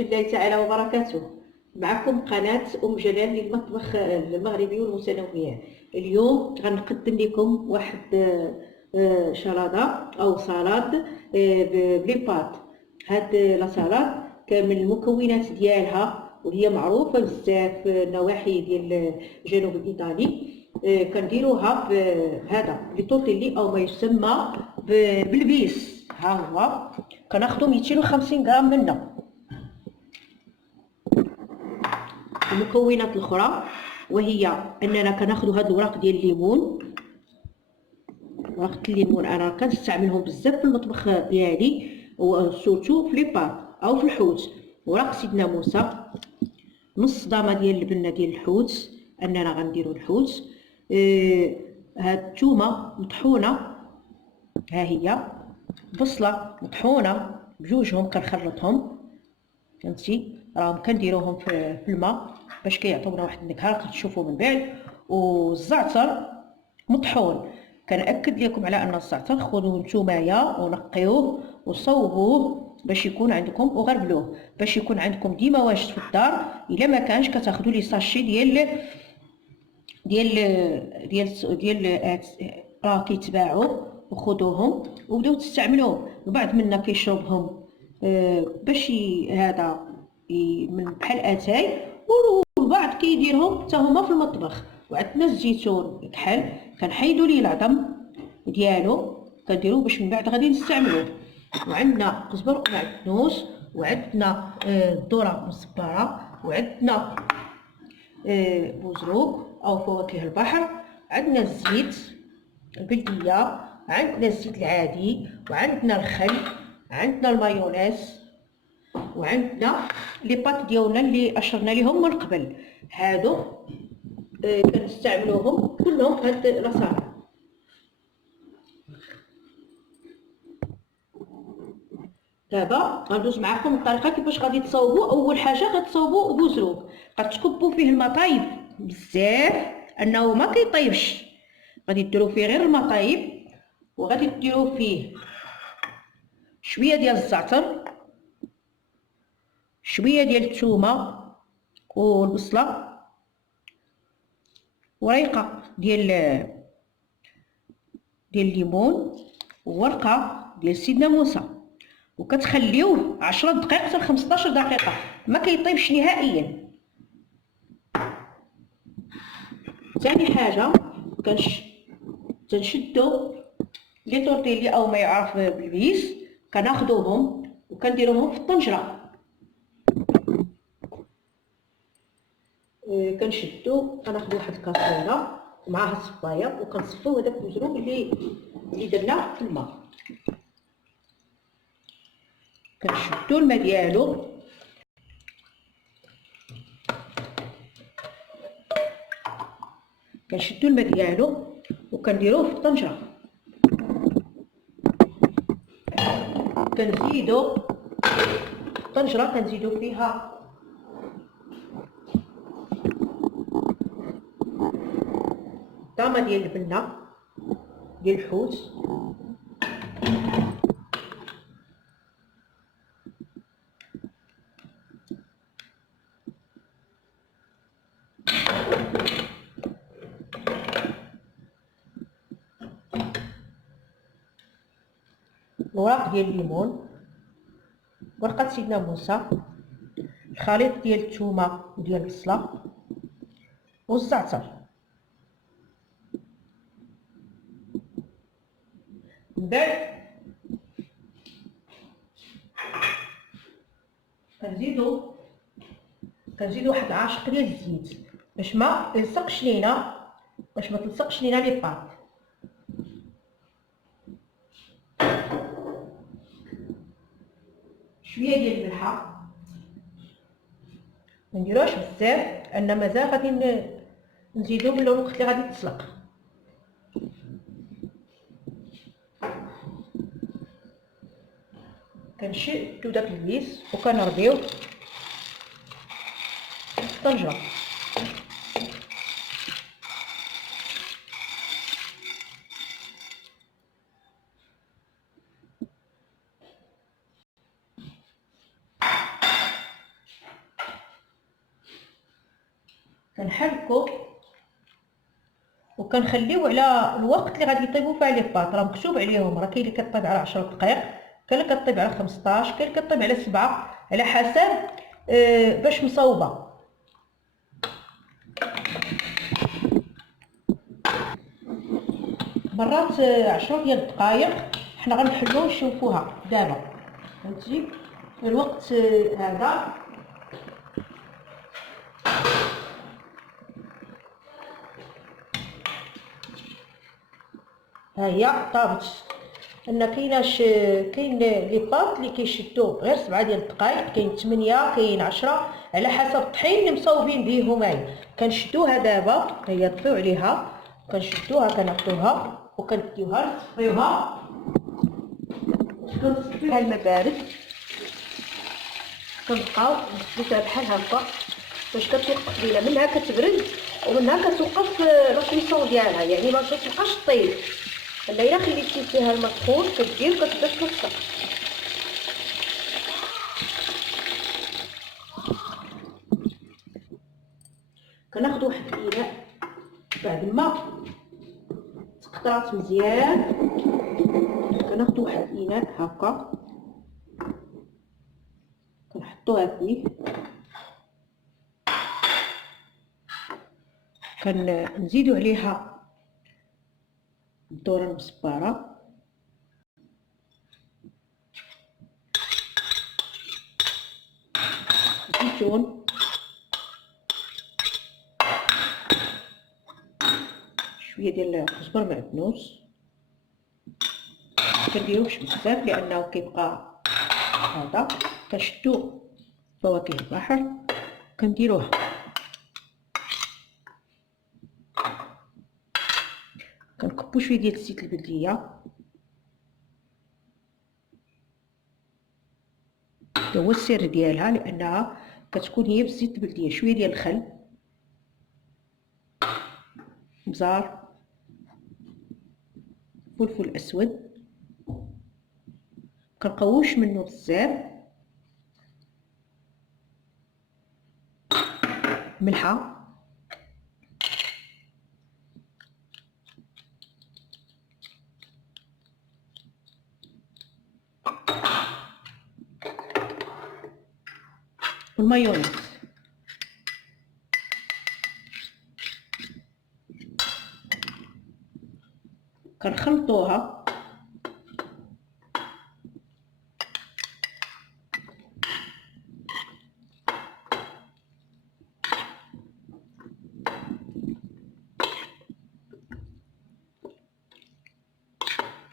الله تعالى وبركاته. معكم قناة جلال للمطبخ المغربي والمتنوع. اليوم غنقدم لكم واحد شلاضة أو صالاد بلي بات. هاد لا صالاد كامل المكونات ديالها وهي معروفة بزاف في النواحي ديال الجنوب الإيطالي. كنديروها بهذا لي تورتيلي أو ما يسمى بالبيس. ها هو كناخدو 250 غرام منه. المكونات الاخرى وهي اننا كناخدو هاد الوراق ديال الليمون. ورقه الليمون انا كنستعملهم بزاف في المطبخ ديالي وسورتو في لي بات او في الحوت. وراق سيدنا موسى، نص ضامه ديال البنه ديال الحوت اننا غنديرو الحوت. هاد الثومه مطحونه، ها هي بصله مطحونه بجوجهم كنخلطهم، فهمتي؟ راهم كنديروهم في الماء باش كيعطيونا واحد النكهه كتشوفوا من بعد. والزعتر مطحون، كنأكد لكم على ان الزعتر خذوه نتومايا ونقيوه وصوبوه باش يكون عندكم وغربلوه باش يكون عندكم ديما واجد في الدار. الا ما كانش كتاخذوا لي ساشي ديال راه كيتباعوا وخذوهم وبداو تستعملوهم. البعض منا كيشربهم باش هذا من بحال اتاي، والبعض كيديرهم حتى هما في المطبخ. وعندنا الزيتون الكحل كنحيدوا ليه العظم ديالو كنديروه باش من بعد غادي نستعملوه. وعندنا قزبر ومعدنوس، وعندنا الذره مصبره، وعندنا بوزروك او فواكه البحر، عندنا الزيت البلديه، عندنا الزيت العادي، وعندنا الخل، عندنا المايونيز، وعندنا لي بات ديالنا اللي اشرنا لهم من قبل. هادو كنستعملوهم كلهم في هاد لاصالاد. دابا غندوز معكم الطريقه كيفاش غادي تصاوبوا. اول حاجه غتصاوبوا بوزروك، غتكبوا فيه الماء طايب بزاف انه ما كيطيبش. غادي ديروا فيه غير الماء طايب، وغادي ديروا فيه شويه ديال الزعتر، شويه ديال الثومه والبصله، وريقه ديال الليمون، وورقه ديال سيدنا موسى، وكتخليوه 10 دقائق حتى 15 دقيقه، ما كيطيبش نهائيا. ثاني حاجه تنشدو لي تورتيلي او ما يعرف بالبيس، كناخذوهم وكنديروهم في الطنجره. كنشدو كناخذ واحد الكاسرونه معاها الصبايه وكنصفيو هذاك البزروك اللي درناه في الماء. كنشدو الماء ديالو وكنديروه في الطنجره. كنزيدو الطنجره كنزيدو فيها طامه ديال البنه ديال الحوت، الوراق ديال الليمون، ورقه سيدنا موسى، الخليط ديال الثومه وديال البصله والزعتر. من بعد كنزيدو واحد 10 ديال الزيت باش ما تلصقش لينا لي بات. شويه ديال الملحه، ما نديروهاش بزاف لان مازال غادي نزيدو من الوقت اللي غادي تسلق. كنشدو داك البيس وكنربيوه في الطنجره. كنحركو وكنخليو على الوقت اللي غادي يطيبوا فيه لي باط. راه مكتوب عليهم، راه كاين اللي كطيب على 10 دقائق، كاين اللي كطيب على 15، كاين اللي كطيب على 7، على حسب باش مصوبه. مرات 10 ديال الدقائق حنا غنحلو نشوفوها دابا، فهمتي الوقت هذا. ها هي طابت. ان كاين لي باط اللي كيشدو غير 7 ديال الدقائق، كاين 8، كاين 10، على حسب الطحين اللي مصوبين به هما. كنشدوها دابا، هي طفيو عليها، كنشدوها كناخدوها وكنديوها نصفيوها، كنصفيوها الماء بارد، كنبقاو نخليوها بحال هكا باش كتوقف لينا منها كتبرد ومنها كتوقف لا كويسون ديالها، يعني ما تبقاش طيب. الا خليتي فيها الماء سخون كدير كتبدا تلصق. كناخذ واحد الاناء بعد ما تقطرات مزيان، كناخذ واحد الاناء هكا كنحطوها فيه، كنزيدو عليها الذره المصبره، الزيتون، شويه ديال الكزبر معدنوس. كنديروش بزاف لانه كيبقى هذا. كنشدو فواكه البحر كنديروه، كنكبو شويه ديال الزيت البلديه، هو السر ديالها لانها كتكون هي بالزيت البلديه. شويه ديال الخل، بزار، فلفل اسود، كنقووش منه بزاف، ملحه، والمايونيز. كنخلطوها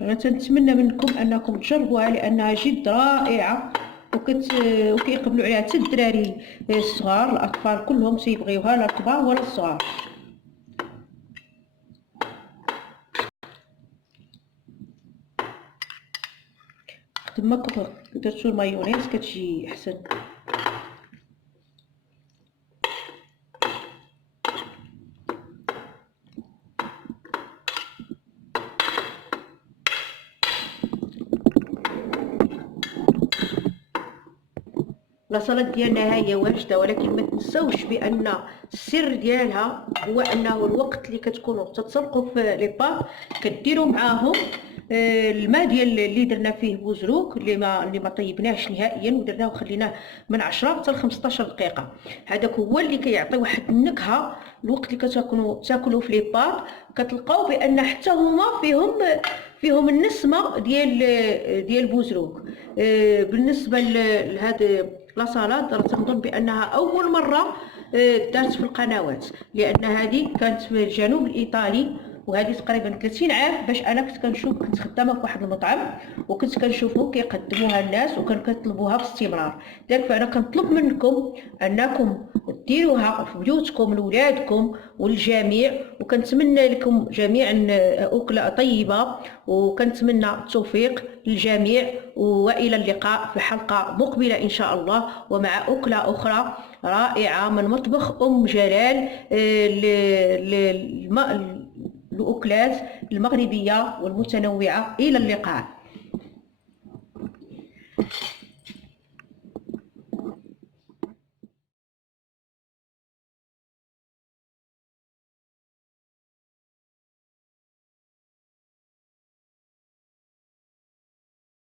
انا تنتمنى منكم انكم تجربوها لانها جد رائعه وكيقبلوا عليها حتى الدراري الصغار، الاطفال كلهم تيبغيوها، لا الكبار ولا الصغار. تما درتو المايونيز كتجي احسن. لاصالات ديالنا ها هي واجده، ولكن ما تنساوش بان السر ديالها هو انه الوقت اللي كتكونوا تتسلقوا في لي باط كديروا معاهم الماء ديال اللي درنا فيه بوزروك اللي ما طيبناهش نهائيا، ودرناه وخليناه من 10 حتى ل 15 دقيقه. هذاك هو اللي كيعطي واحد النكهه. الوقت اللي تاكلوا في لي باط كتلقاو بان حتى هما فيهم النسمه ديال بوزروك. بالنسبه لهذا لاصالات راه تنظن بانها اول مره دارت في القنوات، لان هذه كانت في الجنوب الايطالي، وهذه تقريبا 30 عام باش انا كنت خدامه في واحد المطعم وكنت كنشوفهم كيقدموها الناس وكانوا كيطلبوها باستمرار. لذلك فانا كنطلب منكم انكم ديروها في بيوتكم لولادكم وللجميع، وكنتمنى لكم جميعا اكله طيبه، وكنتمنى التوفيق للجميع، والى اللقاء في حلقه مقبله ان شاء الله ومع اكله اخرى رائعه من مطبخ ام جلال الأكلات المغربية والمتنوعة. إلى اللقاء.